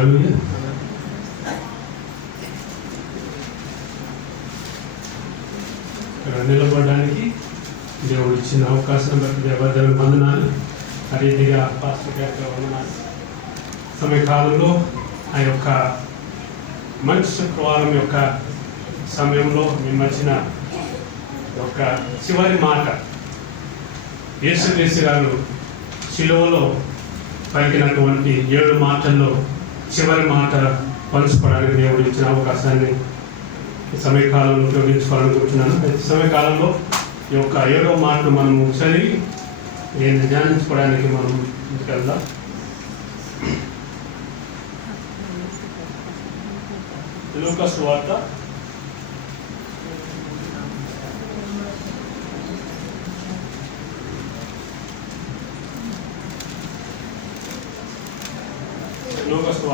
Hallelujah. ఇక్కడ నిలబడడానికి దేవుడు ఇచ్చిన అవకాశం బట్టి దేవాదేవి వందనాలు. ఆ పాస్టర్ గారికి వందనాలు. సమయకాలంలో ఆ యొక్క మంచి శుక్రవారం యొక్క సమయంలో మీ మధ్యన ఒక చివరి మాట. యేసుక్రీస్తు గారు శిలువలో పలికినటువంటి ఏడు మాటల్లో చివరి మాట పలుచుకోవడానికి దేవుడు ఇచ్చిన అవకాశాన్ని సమయకాలంలో ఉపయోగించుకోవాలనుకుంటున్నాను సమయకాలంలో ఈ యొక్క ఏడవ మాటను మనం చదివి నేను ధ్యానించుకోవడానికి మనం ముందుకెళ్దాం. లోకస్ వార్త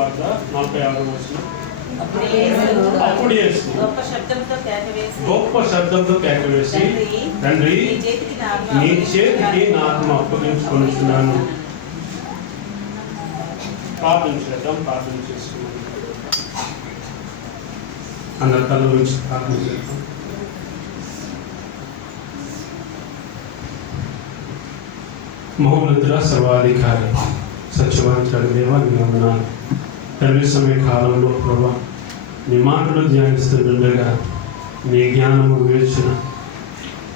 వార్త నలభై ఆరు వచ్చిన అప్పుడు యేసు గొప్ప శబ్దంతో కేకవేసి తండ్రి నీ చేతికి నా ఆత్మ అప్పగించుకొనిస్తున్నాను ప్రార్థన చేద్దాం ప్రార్థన చేసుకున్నాం అందరి కళ్ళ గురించి ప్రార్థన చేద్దాం. మహోన్నతుల సర్వాధికారి సత్యవంతుడు దేవ నీ వందనాలు తండ్రి సమయ కాలంలో ప్రభా నీ మాటలు ధ్యానిస్తుండగా నీ జ్ఞానము వివేచన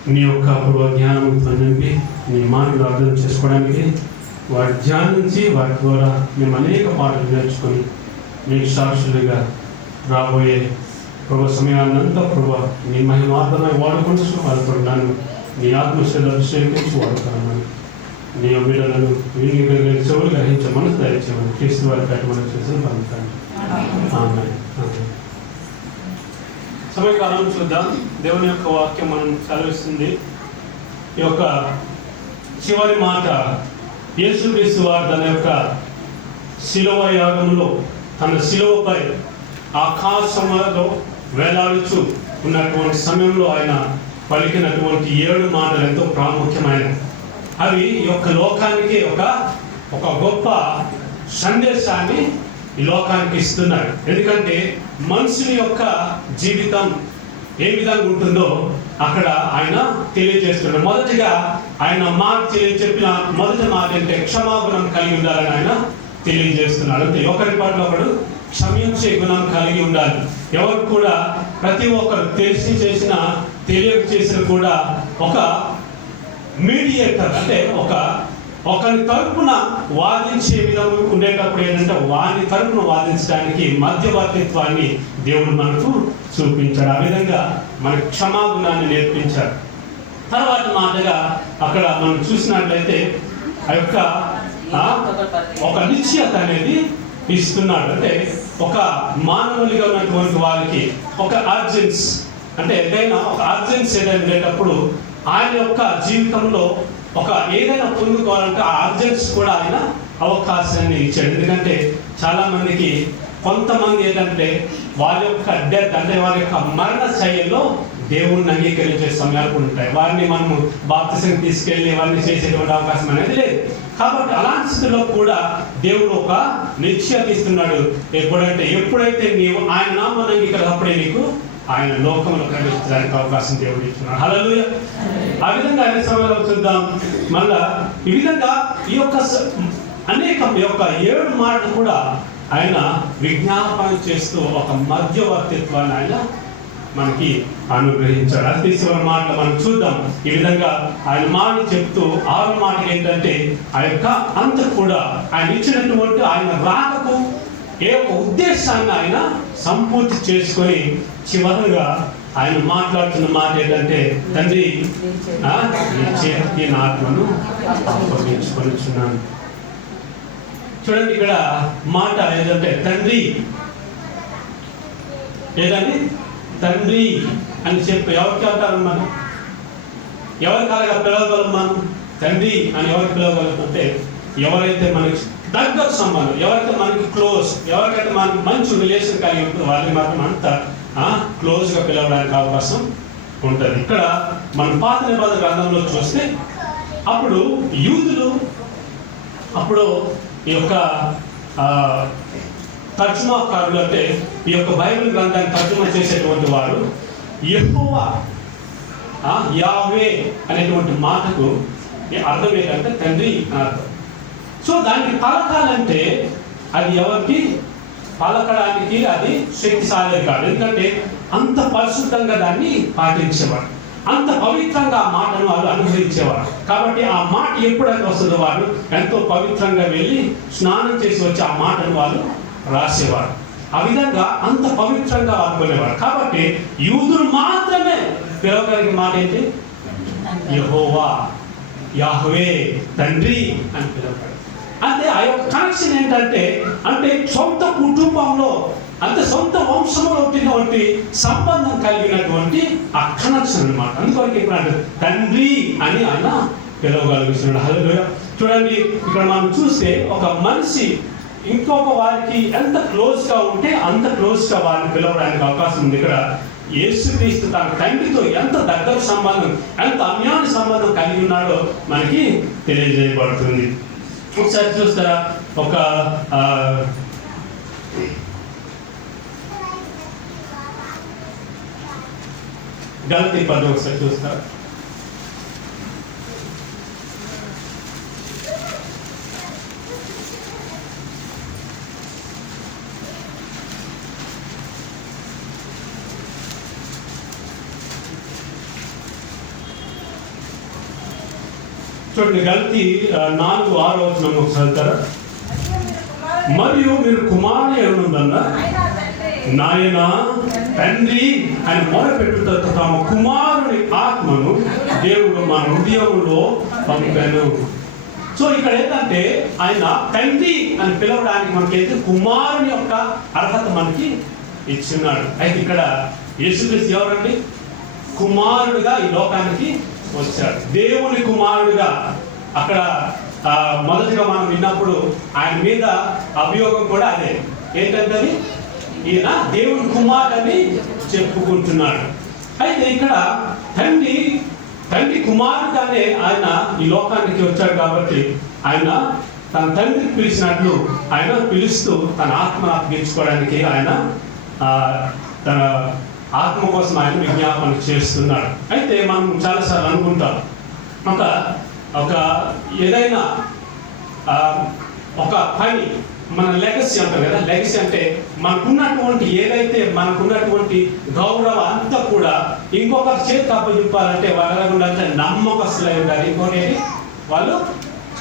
నీ యొక్క ప్రభు జ్ఞానంతో నింపి నీ మాటలు అర్థం చేసుకోవడానికి వాటి ధ్యానించి వాటి ద్వారా మేము అనేక పాటలు నేర్చుకొని మీకు సాక్షులుగా రాబోయే ప్రభు సమయాన్నంతా ప్రభు నీ మహిమార్థమై వాడుకుంటూ వాడుకున్నాను నీ ఆత్మశీల అభిషేకించి వాడుతున్నాను. నీ బిడ్డలను వీరికి కలిగే చెవులు గ్రహించే మనసు దయచేయమని క్రీస్తు వారి కట్టి మనం చేసిన పంపుతాను సమయకాలం చూద్దాం. దేవుని యొక్క వాక్యం మనం చదివిస్తుంది. ఈ యొక్క చివరి మాట యేసుక్రీస్తు వారు తన యొక్క శిలువ యాగంలో తన శిలువపై ఆకాశంలో వేలాడుచు ఉన్నటువంటి సమయంలో ఆయన పలికినటువంటి ఏడు మాటలు ఎంతో ప్రాముఖ్యమైనవి. అవి యొక్క లోకానికి ఒక ఒక గొప్ప సందేశాన్ని ఈ లోకానికి ఇస్తున్నాడు. ఎందుకంటే మనుషుని యొక్క జీవితం ఏ విధంగా ఉంటుందో అక్కడ ఆయన తెలియజేస్తున్నాడు. మొదటిగా ఆయన మాట చెప్పిన మొదటి మాట అంటే క్షమాగుణం కలిగి ఉండాలని ఆయన తెలియజేస్తున్నాడు. అంటే ఒకరి పట్ల ఒకడు క్షమించే గుణం కలిగి ఉండాలి. ఎవరు కూడా ప్రతి ఒక్కరు తెలిసి చేసిన తెలియక చేసిన కూడా ఒక మీడియేటర్ అంటే ఒక ఒకరి తరపున వాదించే విధంగా ఉండేటప్పుడు ఏంటంటే వారి తరపున వాదించడానికి మధ్యవర్తిత్వాన్ని దేవుడు మనకు చూపించాడు. ఆ విధంగా మనకు క్షమాగుణాన్ని నేర్పించాడు. తర్వాత మాటగా అక్కడ మనం చూసినట్లయితే ఆ యొక్క ఒక నిశ్చయత అనేది ఇస్తున్నాడు. అంటే ఒక మానవునిగా ఉన్నటువంటి వారికి ఒక అర్జెన్స్ అంటే ఏదైనా ఒక అర్జెన్స్ ఏదైనా ఉండేటప్పుడు ఆయన యొక్క జీవితంలో ఒక ఏదైనా పొందుకోవాలంటే ఆ అర్జెంట్స్ కూడా ఆయన అవకాశాన్ని ఇచ్చాడు. ఎందుకంటే చాలా మందికి కొంతమంది ఏంటంటే వారి యొక్క డెత్ అంటే వారి యొక్క మరణ శైలిలో దేవుణ్ణి అంగీకరించే సమయాలు కూడా ఉంటాయి. వారిని మనము బాప్తిసం తీసుకెళ్ళి వారిని చేసేటువంటి అవకాశం అనేది లేదు. కాబట్టి అలాంటి స్థితిలో కూడా దేవుడు ఒక నిశ్చయత ఇస్తున్నాడు ఎప్పుడంటే ఎప్పుడైతే నీవు ఆయన నామాన్ని అంగీకరించినప్పుడే నీకు ఆయన లోకంలో ప్రవేశించడానికి అవకాశం దేవుడు ఇస్తున్నాడు. హలో ఆ విధంగా అన్ని సమయంలో చూద్దాం. మళ్ళా ఈ విధంగా ఈ యొక్క అనేక ఈ యొక్క ఏడు మాటలు కూడా ఆయన విజ్ఞాపన చేస్తూ ఒక మధ్యవర్తిత్వాన్ని ఆయన మనకి అనుగ్రహించాడు. అది తీసిన మాటలు మనం చూద్దాం. ఈ విధంగా ఆయన మాటలు చెప్తూ ఆరు మాట ఏంటంటే ఆ యొక్క అంత కూడా ఆయన ఇచ్చినటువంటి ఆయన రాకకు ఏ ఒక్క ఉద్దేశాన్ని ఆయన సంపూర్తి చేసుకొని చివరగా ఆయన మాట్లాడుతున్న మాట ఏంటంటే తండ్రి ఆ, నా ఆత్మను అప్పగించుకొనిచున్నాను. చూడండి ఇక్కడ మాట ఏదంటే తండ్రి ఏదండి? తండ్రి అని చెప్పి ఎవరికి అంటారు మనం ఎవరికి అలాగా పిలవగలం మనం? తండ్రి అని ఎవరికి అంటే ఎవరైతే మనకి దగ్గర సంబంధం. ఎవరైతే మనకి క్లోజ్ ఎవరికైతే మనకి మంచి రిలేషన్ కలిగి ఉంటుందో వాళ్ళని మాత్రం అంత క్లోజ్గా పిలవడానికి అవకాశం ఉంటుంది. ఇక్కడ మన పాత నిబంధన గ్రంథంలో చూస్తే అప్పుడు యూదులు అప్పుడు ఈ యొక్క ఆ, తర్జుమాకారులు అంటే ఈ యొక్క బైబిల్ గ్రంథాన్ని తర్జుమా చేసేటువంటి వారు ఎక్కువ యావే అనేటువంటి మాటకు అర్థం ఏంటంటే తండ్రి అని అర్థం. సో దాన్ని పలకాలంటే అది ఎవరికి? పలకడానికి అది శక్తిశాలి కాదు. ఎందుకంటే అంత పరిశుద్ధంగా దాన్ని పాటించేవాడు అంత పవిత్రంగా ఆ మాటను వాళ్ళు అనుగ్రహించేవారు. కాబట్టి ఆ మాట ఎప్పుడైతే వస్తుందో వారు ఎంతో పవిత్రంగా వెళ్ళి స్నానం చేసి వచ్చి ఆ మాటను వాళ్ళు రాసేవారు. ఆ విధంగా అంత పవిత్రంగా అనుకునేవారు కాబట్టి యూదులు మాత్రమే పిలవగలిగే మాట ఏంటి? యహోవా యాహ్వే తండ్రి అని పిలువబడు అంటే ఆ యొక్క కనెక్షన్ ఏంటంటే అంటే సొంత కుటుంబంలో అంటే సొంత వంశంలో పుట్టినటువంటి సంబంధం కలిగినటువంటి ఆ కనెక్షన్ అన్నమాట. అందుకొరకు ఇప్పుడు తండ్రి అని ఆయన పిలవగలుగుతున్నాడు హలో చూడండి ఇక్కడ మనం చూస్తే ఒక మనిషి ఇంకొక వారికి ఎంత క్లోజ్గా ఉంటే అంత క్లోజ్గా వారిని పిలవడానికి అవకాశం ఉంది. ఇక్కడ యేసుక్రీస్తు తన తండ్రితో ఎంత దగ్గర సంబంధం ఎంత అన్యాయ సంబంధం కలిగి ఉన్నాడో మనకి తెలియజేయబడుతుంది. ఒకసారి చూస్తారా ఒక ఆ, గలతీ పదం ఒకసారి చూస్తారా చూడండి గల్తీ నాలుగు ఆరు వచ్చిన ఒకసారి వెళ్తారా? మరియు మీరు కుమారుని ఎవరుందన్న నాయన తండ్రి అని మొరపెట్టు తమ కుమారుని ఆత్మను దేవుడు మన హృదయంలో పంపాను. సో ఇక్కడ ఏంటంటే ఆయన తండ్రి అని పిలవడానికి మనకైతే కుమారుని యొక్క అర్హత మనకి ఇచ్చిన్నాడు అయితే ఇక్కడ యేసుక్రీస్తు ఎవరండి? కుమారుడుగా ఈ లోకానికి వచ్చాడు. దేవుని కుమారుడుగా అక్కడ మొదటిగా మనం విన్నప్పుడు ఆయన మీద అభియోగం కూడా అదే. ఏంటంటే ఈయన దేవుని కుమారుడని చెప్పుకుంటున్నాడు. అయితే ఇక్కడ తండ్రి తండ్రి కుమారుడనే ఆయన ఈ లోకానికి వచ్చాడు కాబట్టి ఆయన తన తండ్రి పిలిచినట్లు ఆయన పిలుస్తూ తన ఆత్మ అప్పగించుకోవడానికి ఆయన తన ఆత్మ కోసం ఆయన విజ్ఞాపన చేస్తున్నాడు. అయితే మనం చాలాసార్లు అనుకుంటాం. ఒక ఒక ఏదైనా ఒక పని మన లెగసీ అంటారు కదా లెగసీ అంటే మనకున్నటువంటి ఏదైతే మనకున్నటువంటి గౌరవ అంతా కూడా ఇంకొకరి చేతి అప్పచెప్పాలంటే వాళ్ళ ఉండాలంటే నమ్మకస్తులై ఉండాలి. ఇంకోటి వాళ్ళు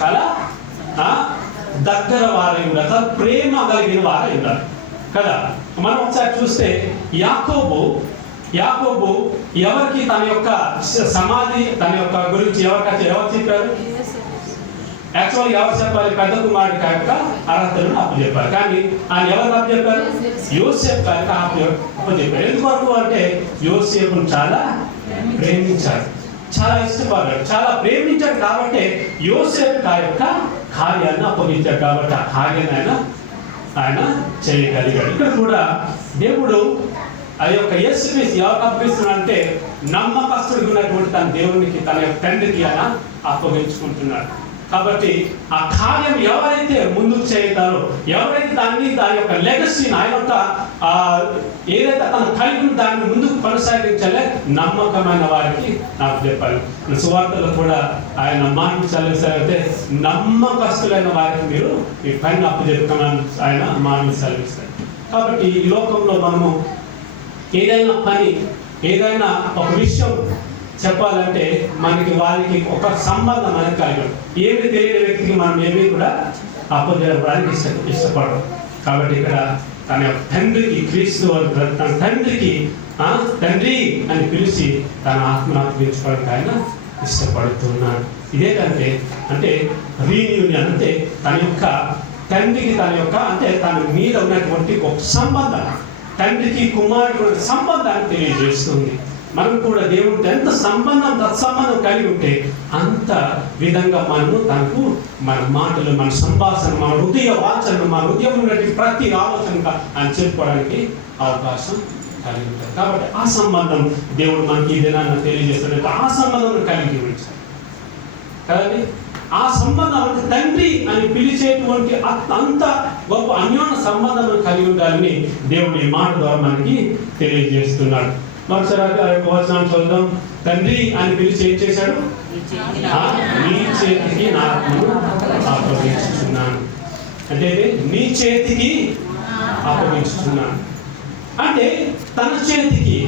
చాలా ఆ, దగ్గర వారై ఉండాలి. చాలా ప్రేమ కలిగిన వారై ఉండాలి. కదా? మనం ఒకసారి చూస్తే యాకోబు యాకోబు ఎవరికి తన యొక్క సమాధి తన యొక్క గురించి ఎవరికి ఎవరు చెప్పారు? యాక్చువల్ ఎవరు చెప్పాలి? పెద్ద కుమారుడికి యొక్క అర్హతలను అప్పచెప్పారు కానీ ఆయన ఎవరు అప్పచెప్పారు యోసేపు గారికి అప్ప- అప్పచెప్పారు ఎందువరకు అంటే యోసేపును చాలా ప్రేమించాడు. చాలా ఇష్టపడ్డాడు. చాలా ప్రేమించాడు కాబట్టి యోసేపు ఆ యొక్క కార్యాన్ని అప్పగించాడు కాబట్టి ఆ కార్యాన్ని ఆయన ఆయన చేయగలిగాడు. ఇక్కడ కూడా దేవుడు ఆ యొక్క యేసుక్రీస్తు ఎవరికి అప్పగిస్తున్నాడంటే నమ్మకస్తుడికి ఉన్నటువంటి తన దేవునికి తన యొక్క తండ్రికి ఆయన అప్పగించుకుంటున్నాడు. కాబట్టి ఆ కార్యం ఎవరైతే ముందుకు చేస్తారో ఎవరైతే దాన్ని దాని యొక్క లెగసీని ఆ యొక్క ఆ, ఏదైతే తన కలిగి దాన్ని ముందుకు కొనసాగించాలే నమ్మకమైన వారికి నాకు చెప్పాలి సువార్తలో కూడా ఆయన మానవించాలంటే నమ్మకస్తులైన వారికి మీరు ఈ పైన అప్పు చెప్తున్నాను ఆయన మాట కాబట్టి ఈ లోకంలో మనము ఏదైనా పని ఏదైనా ఒక విషయం చెప్పాలంటే మనకి వారికి ఒక సంబంధం అనేది కలిగి ఏమి తెలియని వ్యక్తికి మనం ఏమీ కూడా అప్పజెప్పడానికి ఇష్ట ఇష్టపడరు కాబట్టి ఇక్కడ తన యొక్క తండ్రికి క్రీస్తు తన తండ్రికి తండ్రి అని పిలిచి తన ఆత్మను అప్పగించుకోవడానికి ఆయన ఇష్టపడుతున్నాడు. ఇదేంటంటే అంటే రీయూనియన్ అంటే తన యొక్క తండ్రికి తన యొక్క అంటే తన మీద ఉన్నటువంటి ఒక సంబంధం. తండ్రికి కుమారుడు సంబంధాన్ని తెలియజేస్తుంది. మనం కూడా దేవుడితో ఎంత సంబంధం తత్సంబంధం కలిగి ఉంటే అంత విధంగా మనము తనకు మన మాటలు మన సంభాషణ మన హృదయ వాచన మన హృదయం ఉన్నటువంటి ప్రతి ఆలోచన అని చెప్పుకోవడానికి అవకాశం కలిగి ఉంటుంది కాబట్టి ఆ సంబంధం దేవుడు మనకి ఈ దినాన్ని తెలియజేస్తున్నట్టు ఆ సంబంధం కలిగి ఉంచాలి. కదండి? ఆ సంబంధం అంటే తండ్రి అని పిలిచేటువంటి అంత గొప్ప అన్యోన్య సంబంధం కలిగి ఉండాలని దేవుడు ఈ మాట ద్వారా మనకి తెలియజేస్తున్నాడు. మరోసారి ఆ యొక్క వచనాన్ని చూద్దాం తండ్రి అని పిలిచి ఏం చేశాడు? నీ చేతికి ఆ, నీ చేతికి నా ఆత్మను అప్పగించుతున్నాను అంటే నీ చేతికి అప్పగించుతున్నాను అంటే తన చేతికి.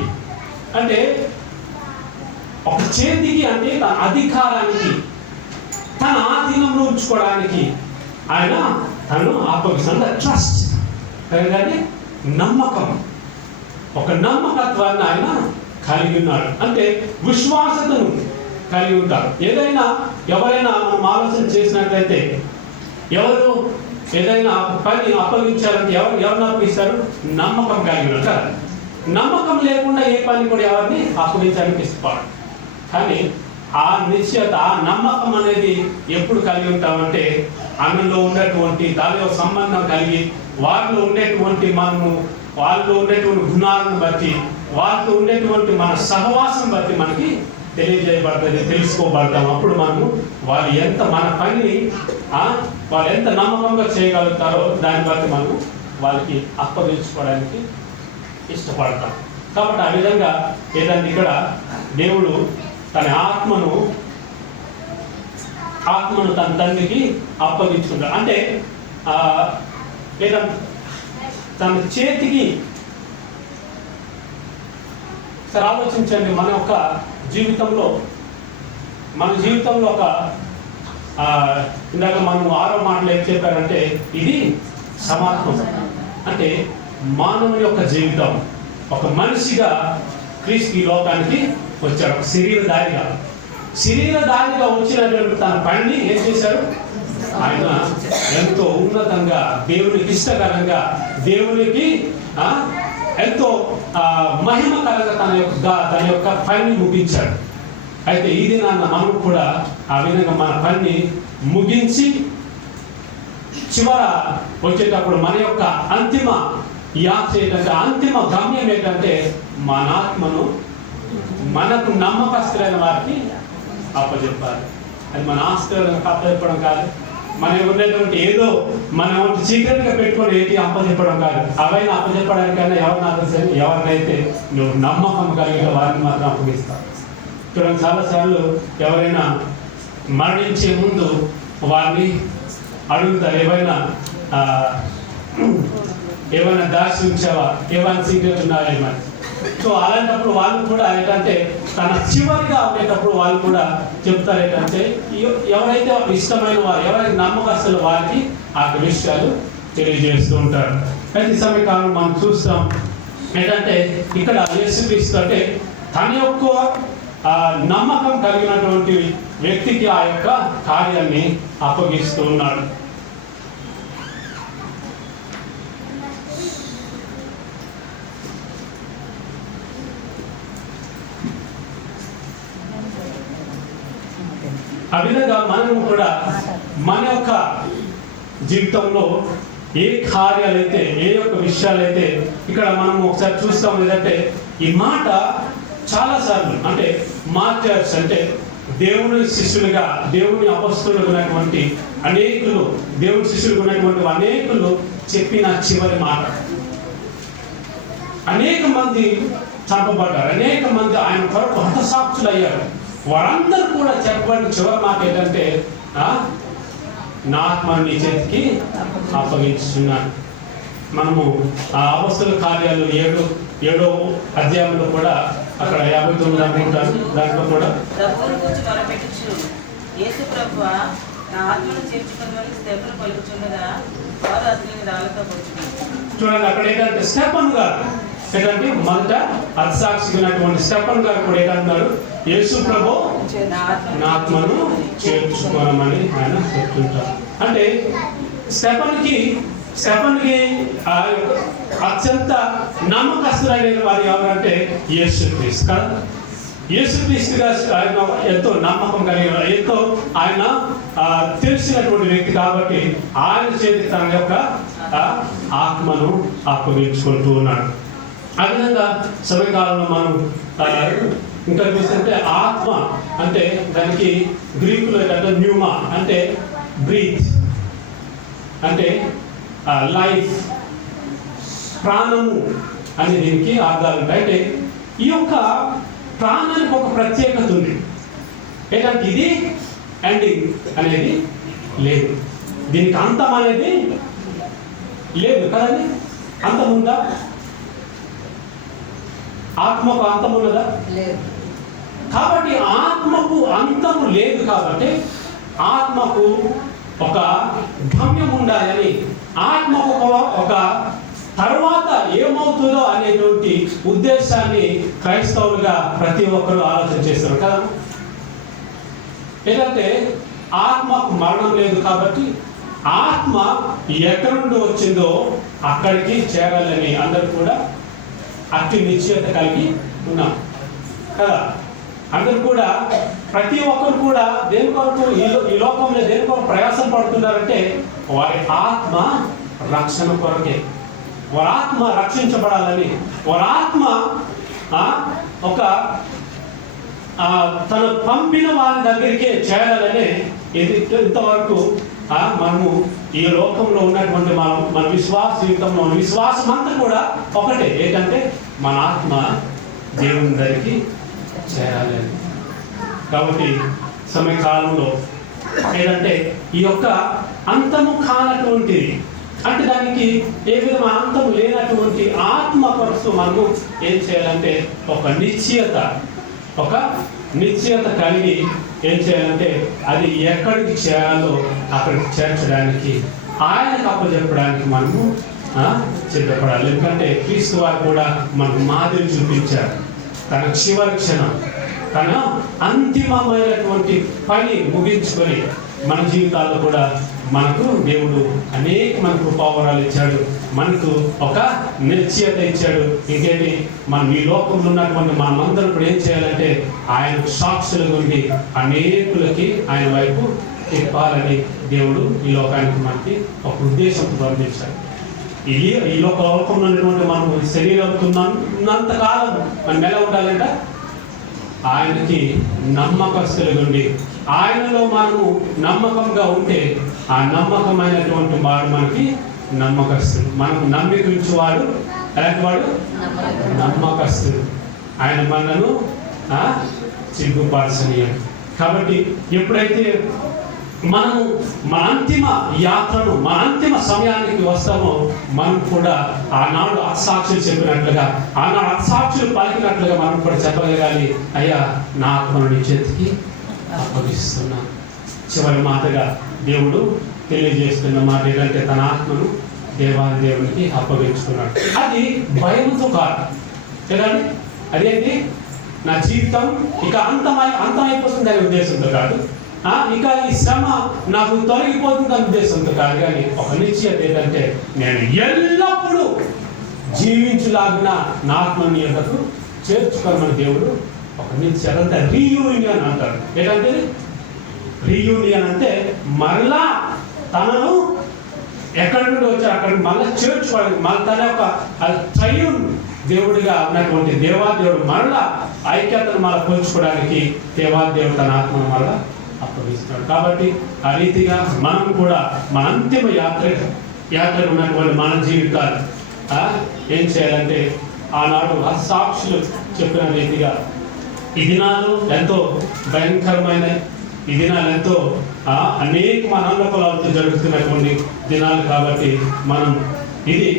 అంటే ఒక చేతికి అంటే తన అధికారానికి తన ఆధీనంలో ఉంచుకోవడానికి ఆయన తను అప్పగిస్తున్న ట్రస్ట్ కానీ నమ్మకం. ఒక నమ్మకత్వాన్ని ఆయన కలిగి ఉన్నాడు. అంటే విశ్వాసతను కలిగి ఉంటారు ఏదైనా ఎవరైనా మనం ఆలోచన చేసినట్లయితే ఎవరు ఏదైనా పని అప్పగించాలంటే ఎవరు ఎవరిని అప్పగిస్తారు నమ్మకం కలిగి ఉంటారు నమ్మకం లేకుండా ఏ పని కూడా ఎవరిని అప్పగించడానికి ఇష్టపడరు కానీ ఆ నిశ్చయత ఆ నమ్మకం అనేది ఎప్పుడు కలిగి ఉంటామంటే అందులో ఉన్నటువంటి దానిలో సంబంధం కలిగి వారిలో ఉండేటువంటి మనము వాళ్ళలో ఉండేటువంటి గుణాలను బట్టి వాళ్ళతో ఉండేటువంటి మన సహవాసం బట్టి మనకి తెలియజేయబడుతుంది తెలుసుకోబడతాం. అప్పుడు మనము వాళ్ళు ఎంత మన పనిని వాళ్ళు ఎంత నమ్మకంగా చేయగలుగుతారో దాన్ని బట్టి మనము వాళ్ళకి అప్పగించుకోవడానికి ఇష్టపడతాం. కాబట్టి ఆ విధంగా ఏదంటే ఇక్కడ దేవుడు తన ఆత్మను ఆత్మను తన తండ్రికి అప్పగించుకుంటాడు. అంటే ఆ, లేదా తన చేతికి సరే ఆలోచించండి మన యొక్క జీవితంలో మన జీవితంలో ఒక ఇందాక మనం ఆరో మాటలు ఏం చెప్పారంటే ఇది సమాత్మం అంటే మానవుని యొక్క జీవితం ఒక మనిషిగా క్రీస్తు ఈ లోకానికి వచ్చాడు. ఒక శరీరధారిగా శరీరధారిగా వచ్చినటువంటి తన పనిని ఏం చేశాడు? ఆయన ఎంతో ఉన్నతంగా దేవునికి ఇష్టకరంగా దేవునికి ఎంతో ఆ, మహిమకరంగా తన యొక్క తన యొక్క పనిని ముగించాడు. అయితే ఈ దినాన్న మనం కూడా ఆ విధంగా మన పనిని ముగించి చివర వచ్చేటప్పుడు మన యొక్క అంతిమ యాత్ర ఏంటంటే అంతిమ గమ్యం ఏంటంటే మన ఆత్మను మనకు నమ్మకస్తులైన వారికి అప్పచెప్పాలి. అది మన ఆస్తులను అప్పచెప్పడం కాదు మన ఉన్నటువంటి ఏదో మనం సీక్రెట్ పెట్టుకొని ఏంటి అప్పచెప్పడం కాదు. అవైనా అప్పచెప్పడానికైనా ఎవరిని ఆలోచన ఎవరినైతే నువ్వు నమ్మకం కలిగిన వారిని మాత్రం అప్పగిస్తావు. చూడండి చాలాసార్లు ఎవరైనా మరణించే ముందు వారిని అడుగుతారు ఏవైనా ఏమైనా దాచి ఉంచావా? ఏమైనా సీక్రెట్ ఉన్నావా ఏమైనా సో అలాంటప్పుడు వాళ్ళు కూడా ఏంటంటే తన చివరిగా ఉండేటప్పుడు వాళ్ళు కూడా చెప్తారు ఏంటంటే ఎవ- ఎవరైతే ఇష్టమైన వారు ఎవరైతే నమ్మకస్తులు వారికి ఆ విషయాలు తెలియజేస్తూ ఉంటారు. అయితే సమయకాలం మనం చూస్తాం ఏంటంటే ఇక్కడ యేసుక్రీస్తు అంటే తన యొక్క నమ్మకం కలిగినటువంటి వ్యక్తికి ఆ యొక్క కార్యాన్ని అప్పగిస్తూ ఉన్నాడు. ఆ విధంగా మనము కూడా మన యొక్క జీవితంలో ఏ కార్యాలైతే ఏ యొక్క విషయాలైతే ఇక్కడ మనం ఒకసారి చూస్తాం ఏంటంటే ఈ మాట చాలా సార్లు అంటే మార్చర్స్ అంటే దేవుని శిష్యులుగా దేవుని అపస్తులుగా ఉన్నటువంటి అనేకులు దేవుని శిష్యులకు ఉన్నటువంటి అనేకులు చెప్పిన చివరి మాట. అనేక మంది చంపబడ్డారు అనేక మంది ఆయన కొరకు హతసాక్షులు అయ్యారు వారందరూ కూడా చెప్పబడిన చివరి మాట ఏంటంటే ఆ, నా ఆత్మ నీ చేతికి అప్పగించున్నాను మనము ఆ అవస్థల కార్యాలు ఏడు ఏడో అధ్యాయంలో కూడా అక్కడ యాభై తొమ్మిది అనుకుంటాను దాంట్లో కూడా. ప్రభువును కూర్చి మొరపెట్టుచు. యేసు ప్రభువ నా ఆత్మను చేర్చుకుని దెబ్బలు పలుకుచుండగా వారు అతనిని రాళ్ళతో కొడుచున్నారు చూడండి అక్కడ ఏంటంటే స్టెపన్ గారు. ఏంటంటే మొదట అత్సాక్షి ఉన్నటువంటి స్టెపన్ గారు కూడా ఏంటంటున్నారు యేసు ప్రభు ఆత్మను చేర్చుకోమని ఆయన చెప్తుంటారు. అంటే స్టెఫన్కి స్టెఫన్కి ఆ అత్యంత నమ్మకస్తులైన వారు ఎవరంటే యేసు క్రీస్తు కదా యేసు క్రీస్తుగా ఆయన ఎంతో నమ్మకం కలిగిన ఎంతో ఆయన తెలిసినటువంటి వ్యక్తి కాబట్టి ఆయన చేతి తన యొక్క ఆత్మను అప్పగించుకుంటూ ఉన్నాడు. ఆ విధంగా సమయకాలంలో మనం ఇంకా చూస్తుంటే ఆత్మ అంటే దానికి గ్రీకులో ఏంటంటే న్యూమా అంటే బ్రీత్ అంటే లైఫ్ ప్రాణము అనే దీనికి అర్థాలు ఉంటాయి. అంటే ఈ యొక్క ప్రాణానికి ఒక ప్రత్యేకత ఉంది. ఏంటంటే ఇది ఎండింగ్ అనేది లేదు. దీనికి అంతం అనేది లేదు కదండి? అంతం ఉందా ఆత్మకు అంతం ఉన్నదా లేదు. కాబట్టి ఆత్మకు అంతము లేదు కాబట్టి ఆత్మకు ఒక గమ్యం ఉండాలని ఆత్మకు ఒక- తర్వాత ఏమవుతుందో అనేటువంటి ఉద్దేశాన్ని క్రైస్తవులుగా ప్రతి ఒక్కరు ఆలోచన చేస్తారు కదా. ఏంటంటే ఆత్మకు మరణం లేదు కాబట్టి ఆత్మ ఎక్కడి నుండి వచ్చిందో అక్కడికి చేరాలని అందరూ కూడా అతి నిశ్చయత కలిగి ఉన్నాం కదా. అందరు కూడా ప్రతి ఒక్కరు కూడా దేని కొరకు ఈ లో- ఈ లోకంలో దేని కొరకు ప్రయాసం పడుతున్నారంటే వారి ఆత్మ రక్షణ కొరకే. వారి ఆత్మ రక్షించబడాలని. వారి ఆత్మ ఒక తను పంపిన వారి దగ్గరికే చేరాలని ఇది ఇంతవరకు మనము ఈ లోకంలో ఉన్నటువంటి మనం మన విశ్వాస జీవితంలో ఉన్న విశ్వాసం అంతా కూడా ఒకటే. ఏంటంటే మన ఆత్మ దేవుని దగ్గరికి చేయాలి. కాబట్టి సమయకాలంలో ఏంటంటే ఈ యొక్క అంతము కానటువంటిది. అంటే దానికి ఏ విధమైన అంతం లేనటువంటి ఆత్మ కొరకు మనము ఏం చేయాలంటే ఒక నిశ్చయత ఒక నిశ్చయత కలిగి ఏం చేయాలంటే అది ఎక్కడికి చేయాలో అక్కడికి చేర్చడానికి ఆయనకు అప్పచెప్పడానికి మనము సిద్ధపడాలి. ఎందుకంటే క్రీస్తు వారు కూడా మనకు మాదిరి చూపించారు. తన చివరి క్షణం తన అంతిమమైనటువంటి పని ముగించుకొని మన జీవితాల్లో కూడా మనకు దేవుడు అనేక మన కృపావరాలు ఇచ్చాడు. మనకు ఒక నిశ్చయత ఇచ్చాడు. ఇంకేంటి? మనం ఈ లోకంలో ఉన్నటువంటి మనమందరం ఇప్పుడు ఏం చేయాలంటే ఆయన సాక్షుల ఉండి అనేకులకి ఆయన వైపు తిప్పాలని దేవుడు ఈ లోకానికి మనకి ఒక ఉద్దేశంతో పంపించాడు ఈ ఈ లోక లోకంలో ఉన్నటువంటి మనకు శరీరం ఉన్నంతకాలం మనం ఎలా ఉండాలంట? ఆయనకి నమ్మకస్తులుగా ఉండి ఆయనలో మనము నమ్మకంగా ఉంటే ఆ నమ్మకమైనటువంటి వాడు మనకి నమ్మకస్తుడు. మనకు నమ్మిక వాడు ఎలాంటి వాడు నమ్మకస్తుడు. ఆయన మనను ఆ, కాబట్టి ఎప్పుడైతే మనము మన అంతిమ యాత్రను మన అంతిమ సమయానికి వస్తామో మనం కూడా ఆనాడు అసాక్షులు చెప్పినట్లుగా ఆనాడు అసాక్షులు పలికినట్లుగా మనం కూడా చెప్పగలగాలి. అయ్యా నా ఆత్మను నీ చేతికి అప్పగిస్తున్నాను చివరి మాటగా దేవుడు తెలియజేస్తున్న మాట ఏంటంటే తన ఆత్మను దేవాది దేవునికి అప్పగించుకున్నాడు. అది భయంతో కాదు కదండి అదేంటి? నా జీవితం ఇక అంతమై అంతమైపోతుంది అనే ఉద్దేశంతో కాదు. ఇక ఈ శ్రమ నాకు తొలగిపోతుంది అనే ఉద్దేశంతో కాదు కానీ ఒక నిశ్చయత ఏంటంటే నేను ఎల్లప్పుడూ జీవించులాగిన నా ఆత్మని చేర్చుకోమని దేవుడు ఒక నిశ్చయత అంటే రీయూనియన్ అంటారు ఏంటంటే? రీయూనియన్ అంటే మరలా తనను ఎక్కడి నుండి వచ్చారు అక్కడ మళ్ళీ చేర్చుకోవడానికి మళ్ళీ తన యొక్క ట్రయూన్ దేవుడిగా ఉన్నటువంటి దేవాదేవుడు మరలా ఐక్యతను మళ్ళీ పోల్చుకోవడానికి దేవాదేవుడు తన ఆత్మను మళ్ళీ అప్పగిస్తున్నాడు కాబట్టి ఆ రీతిగా మనం కూడా మన అంతిమ యాత్ర యాత్ర ఉన్నటువంటి మన జీవితాలు. ఏం చేయాలంటే ఆనాడు సాక్షులు చెప్పిన రీతిగా ఈ దినాలు ఎంతో భయంకరమైన ఈ దినాలు ఎంతో ఆ, అనేక మనాలకులతో జరుగుతున్నటువంటి దినాలు కాబట్టి మనం ఇది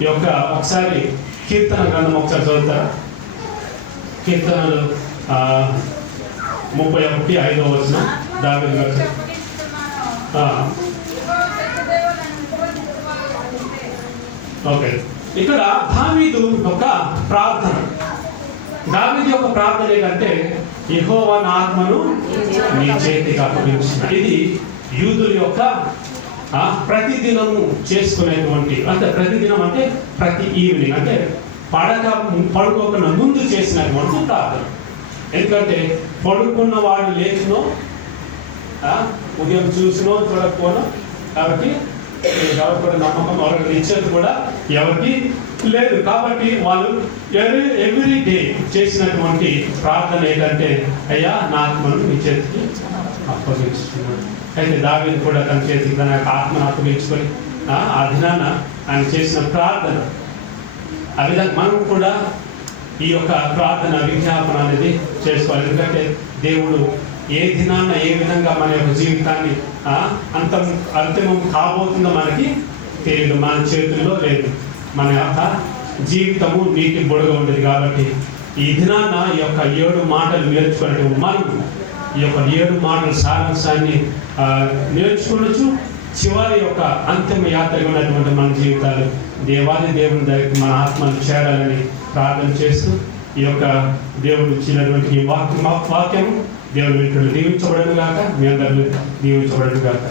ఈ యొక్క ఒకసారి కీర్తన గ్రంథం ఒకసారి చదువుతారా? కీర్తనలు ముప్పై ఒకటి ఐదో వచ్చిన దాని ఓకే. ఇక్కడ దావీదు ఒక ప్రార్థన. దావీదు యొక్క ప్రార్థన ఏంటంటే యహోవన్ ఆత్మను నీ చేతికి అప్పగించిన ఇది యూదుల యొక్క ప్రతిదినము చేసుకునేటువంటి అంటే ప్రతిదినం అంటే ప్రతి ఈవినింగ్ అంటే పడక పడుకోకుండా ముందు చేసినటువంటి ప్రార్థన. ఎందుకంటే పడుకున్న వాడు లేచినో ఉదయం చూసినో చూడకపోనో కాబట్టి ఎవరు కూడా నమ్మకం ఎవరికి ఇచ్చేది కూడా ఎవరికి లేదు. కాబట్టి వాళ్ళు ఎవ్రీ ఎవ్రీ డే చేసినటువంటి ప్రార్థన ఏంటంటే అయ్యా నా ఆత్మను నీ చేతికి అప్పగించుకున్నాను. అయితే దావీదు కూడా తన చేతికి తన యొక్క ఆత్మను అప్పగించుకొని ఆ ఆ దినాన ఆయన చేసిన ప్రార్థన. ఆ విధంగా మనం కూడా ఈ యొక్క ప్రార్థన విజ్ఞాపన అనేది చేసుకోవాలి. ఎందుకంటే దేవుడు ఏ దినాన ఏ విధంగా మన యొక్క జీవితాన్ని ఆ, అంతం అంతిమం కాబోతుందో మనకి తెలియదు. మన చేతుల్లో లేదు. మన యొక్క జీవితము నీటి బొడగ ఉండేది కాబట్టి ఈ దినాన ఈ యొక్క ఏడు మాటలు నేర్చుకునే మనం ఈ యొక్క ఏడు మాటల సారాంశాన్ని నేర్చుకోవచ్చు చివరి యొక్క అంతిమ యాత్రగా ఉన్నటువంటి మన జీవితాలు దేవాది దేవుని దగ్గర మన ఆత్మను చేరాలని ప్రార్థన చేస్తూ ఈ యొక్క దేవుడు ఇచ్చినటువంటి ఈ వాక్య వాక్యం దేవుడు వీటిని దీవించబడను గాక మీ అందరూ దీవించబడను గాక